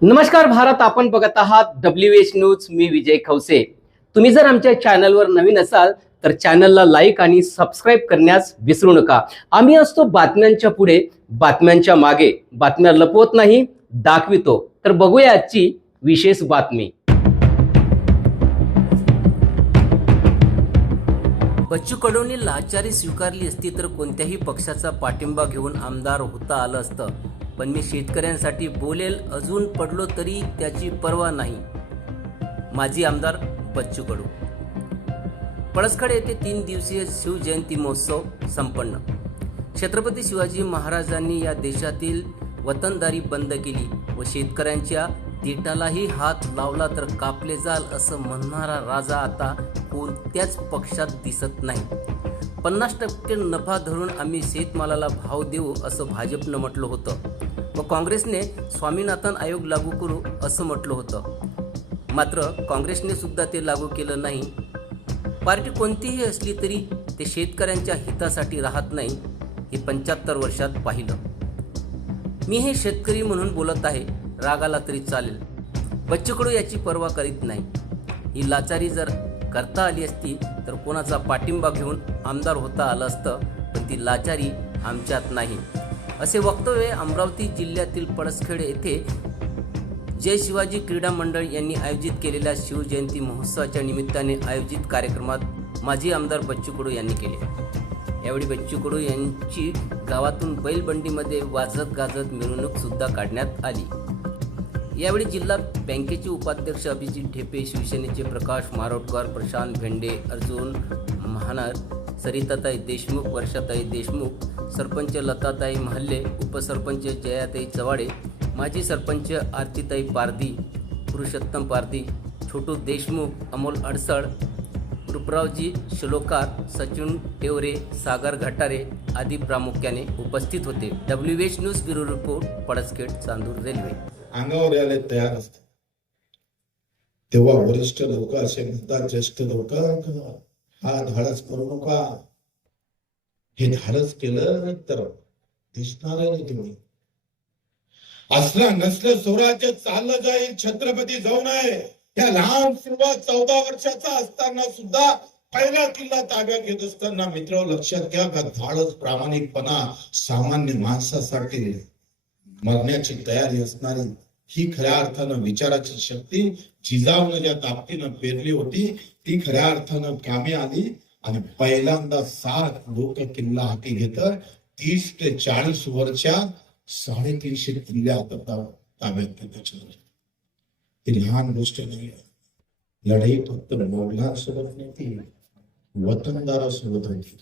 नमस्कार भारत. आपण बघत आहात डब्ल्यू एच न्यूज मी विजय खवसे. तुम्ही जर आमच्या चॅनलवर नवीन असाल तर चॅनलला लाईक आणि सबस्क्राईब करण्यास विसरू नका. आम्ही असतो बातम्यांच्या पुढे बातम्यांच्या मागे. बातम्या लपवत नाही दाखवितो. तर बघूया आजची विशेष बातमी. बच्चू कडूनी लाचारी स्वीकारली असती तर कोणत्याही पक्षाचा पाठिंबा घेऊन आमदार होता आलं असतं. पण मी शेतकऱ्यांसाठी बोलेल अजून पडलो तरी त्याची पर्वा नाही. माजी आमदार बच्चू कडू. पळसखड येथे तीन दिवसीय शिवजयंती महोत्सव संपन्न. छत्रपती शिवाजी महाराजांनी या देशातील वतनदारी बंद केली व शेतकऱ्यांच्या देटालाही हात लावला तर कापले जाल असं म्हणणारा राजा आता कोणत्याच पक्षात दिसत नाही. पन्नास टक्के नफा धरून आम्ही शेतमालाला भाव देऊ असं भाजपनं म्हटलं होतं. व काँग्रेसने स्वामीनाथन आयोग लागू करू असं म्हटलं होतं. मात्र काँग्रेसने सुद्धा ते लागू केलं नाही. पार्टी कोणतीही असली तरी ते शेतकऱ्यांच्या हितासाठी राहत नाही हे पंच्याहत्तर वर्षात पाहिलं. मी हे शेतकरी म्हणून बोलत आहे रागाला तरी चालेल. बच्चूकडू याची पर्वा करीत नाही. ही लाचारी जर करता आली असती तर कोणाचा पाठिंबा घेऊन आमदार होता आलं असतं पण ती लाचारी आमच्यात नाही. असे वक्तव्य अमरावती जिल्ह्यातील पळसखेड येथे जय शिवाजी क्रीडा मंडळ यांनी आयोजित केलेल्या शिवजयंती महोत्सवाच्या निमित्ताने आयोजित कार्यक्रमात माजी आमदार बच्चू कडू यांनी केले. यावेळी बच्चू कडू यांची गावातून बैलबंडीमध्ये वाजत गाजत मिरवणूक सुद्धा काढण्यात आली. यावेळी जिल्हा बँकेचे उपाध्यक्ष अभिजित ढेपे शिवसेनेचे प्रकाश मारोटकर प्रशांत भेंडे अर्जुन महानर सरिताताई देशमुख वर्षाताई देशमुख सरपंच लताताई महल्ले उपसरपंच जयाताई चवाडे माजी सरपंच आरतीताई पारधी पुरुषोत्तम पारधी छोटू देशमुख अमोल अडसळ रुपरावजी शिलोकार सचिन टेवरे सागर घटारे आदी प्रामुख्याने उपस्थित होते. W H news bureau report Padaskhed Chandur Railway. अंगावर यायला तयार असतात. तेव्हा वरिष्ठ लोक असे म्हणतात ज्येष्ठ लोक हा धाडस करू नका. हे धाडस केलं तर दिसणार नाही तुम्ही असलं नसलं स्वराज्य चाललं जाईल छत्रपती जाऊ नये या लहान सुरुवात चौदा वर्षाचा असताना सुद्धा पहिला किल्ला ताब्यात घेत असताना मित्र लक्षात घ्या का धाडस प्रामाणिकपणा सामान्य माणसासाठी मरण्याची तयारी असणारी. ही खऱ्या अर्थानं विचाराची शक्ती जिजाऊन ज्या ताकदीनं पेरली होती ती खऱ्या अर्थानं कामी आली आणि पहिल्यांदा सात लोक किल्ला हाती घेत तीस ते चाळीस वरच्या साडेतीनशे किल्ल्या आता ताब्यात ती लहान गोष्ट नाही लढाई फक्त मोगलांसोबत नाही ती वतनदारासोबत होती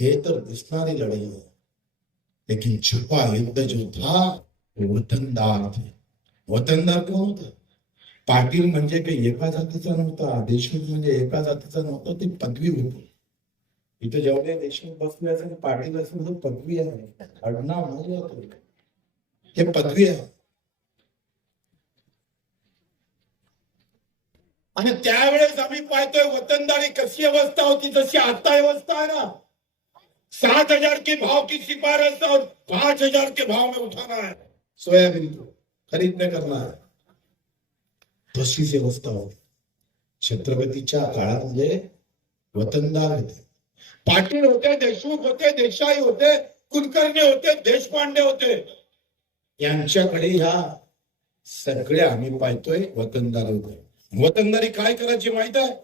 हे तर दिसणारी लढाई आहे. लेकिन छुपा युद्ध जो था वतनदार थे. वतनदार कोण होता. पाटील म्हणजे काही एका जातीचा नव्हता देशमुख म्हणजे एका जातीचा नव्हता ती पदवी होती. इथे जेवढे देशमुख बसले असेल पाटील असेल तर पदवी आहे. आडनाव नाही ते. पदवी आहे. आणि त्यावेळेस आम्ही पाहतोय वतनदारी कशी अवस्था होती जशी आता अवस्था आहे ना. सात हजार के भाव की सिफारिश और पांच हजार के भाव में उठाना है सोयाबीन को खरीदने करना करणार. तशीच व्यवस्था होती. छत्रपतीच्या काळामध्ये वतनदार होते. पाटील होते देशमुख होते देशाई होते कुलकर्णी होते देशपांडे होते. यांच्याकडे ह्या सगळ्या आम्ही पाहतोय वतनदार होते वतनदारी काय करायची माहीत आहे?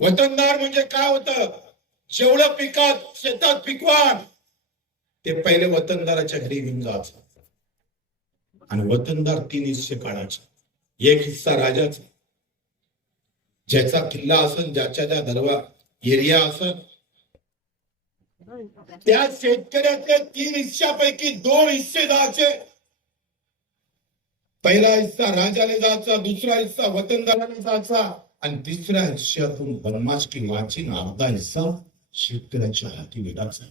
वतनदार म्हणजे काय होतं? जेवढं पिकात शेतात पिकवान. ते पहिले वतनदाराच्या घरी घेऊन आणि वतनदार तीन हिस्से काढायचे एक हिस्सा राजाचा. ज्याचा किल्ला असन ज्याच्या ज्या दरवा एरिया असन त्या शेतकऱ्याच्या तीन हिस्सापैकी दोन हिस्से जायचे. पहिला हिस्सा राजाने जायचा दुसरा हिस्सा वतनदाराने जायचा आणि तिसऱ्या हिस्स्यातून बदमाशकी वाचीन अर्धा हिस्सा शेतकऱ्याच्या हाती विडाचा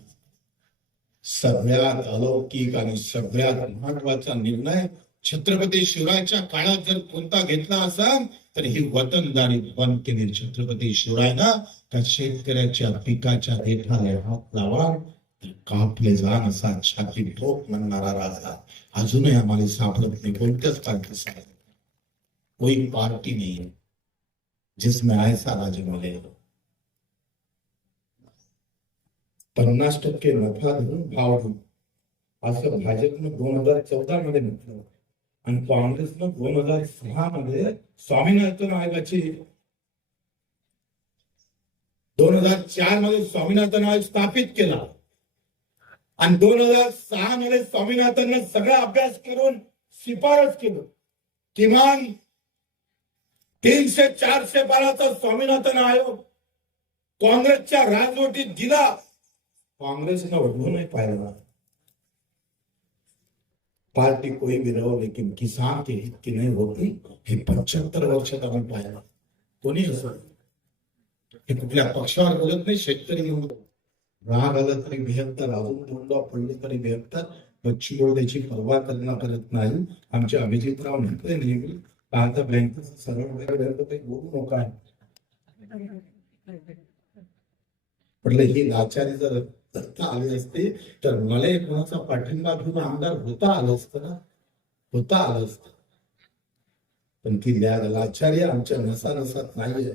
सगळ्यात अलौकिक आणि सगळ्यात महत्त्वाचा निर्णय छत्रपती शिवरायच्या काळात जर कोणता घेतला असाल तर ही वतनदारी बंद केली. छत्रपती शिवरायना त्या शेतकऱ्याच्या पिकाच्या देठाला हात लावा कापले जाण असा छाती ठोक म्हणणारा राजा. अजूनही आम्हाला सापडत नाही. कोणत्याच पार्टी सापडत कोई पार्टी नाही. है जिसमें ऐसा राजे मिले पन्नास टक्के नफा धरून भाव ठेवू. असं भाजपनं दोन हजार चौदा मध्ये म्हटलं. आणि काँग्रेसनं दोन हजार सहा मध्ये स्वामीनाथन आयोगाची दोन हजार चारमध्ये स्वामीनाथन आयोग स्थापित केला. आणि दोन हजार सहा मध्ये स्वामीनाथन सगळा अभ्यास करून शिफारस केलं. किमान तीनशे चारशे बाराचा स्वामीनाथन आयोग काँग्रेसच्या राजवटीत दिला. काँग्रेसनं ओढवू नाही पाहिला. पार्टी कोई भी रहो लेकिन किसान के हित की नहीं होती हे पंच्याहत्तर वर्षात आपण पाहिलं. कोणी असं? हे कुठल्या पक्षावर बोलत नाही शेतकरी म्हणून राग आला तरी बेहत्तर अजून दोनदा पडले तरी बेहत्तर. बच्ची बोर्डाची परवा करणं करत नाही. आमचे अभिजितराव म्हणतोय नेहमी आता बँक सरळ काही बोलू नका. म्हटलं ही लाचारी जर सत्ता आली असते. तर मला कोणाचा पाठिंबा घेऊन आमदार होता आलं असतं ना? होता आलं असतं. पण ती लाचार्य आमच्या नसानसात नाहीये.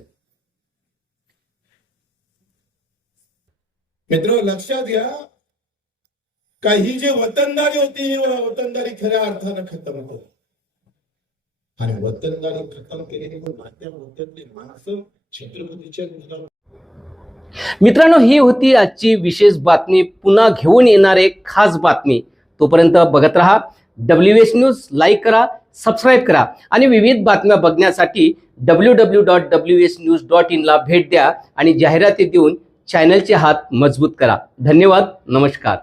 मित्र लक्षात घ्या. का ही जी वतनदारी होती ही वतनदारी खऱ्या अर्थानं खतम होत. आणि वतनदारी खतम केलेली माध्यम वतनली माणसं. छत्रपतीच्या मित्रांनो ही होती आजची विशेष बातमी. पुन्हा घेऊन येणार एक खास बातमी. तोपर्यंत बघत राहा. डब्ल्यू एस न्यूज लाईक करा सबस्क्राईब करा आणि विविध बातम्या बघण्यासाठी W W dot W S news dot इनला भेट द्या आणि जाहिराती देऊन चॅनलचे हात मजबूत करा. धन्यवाद. नमस्कार.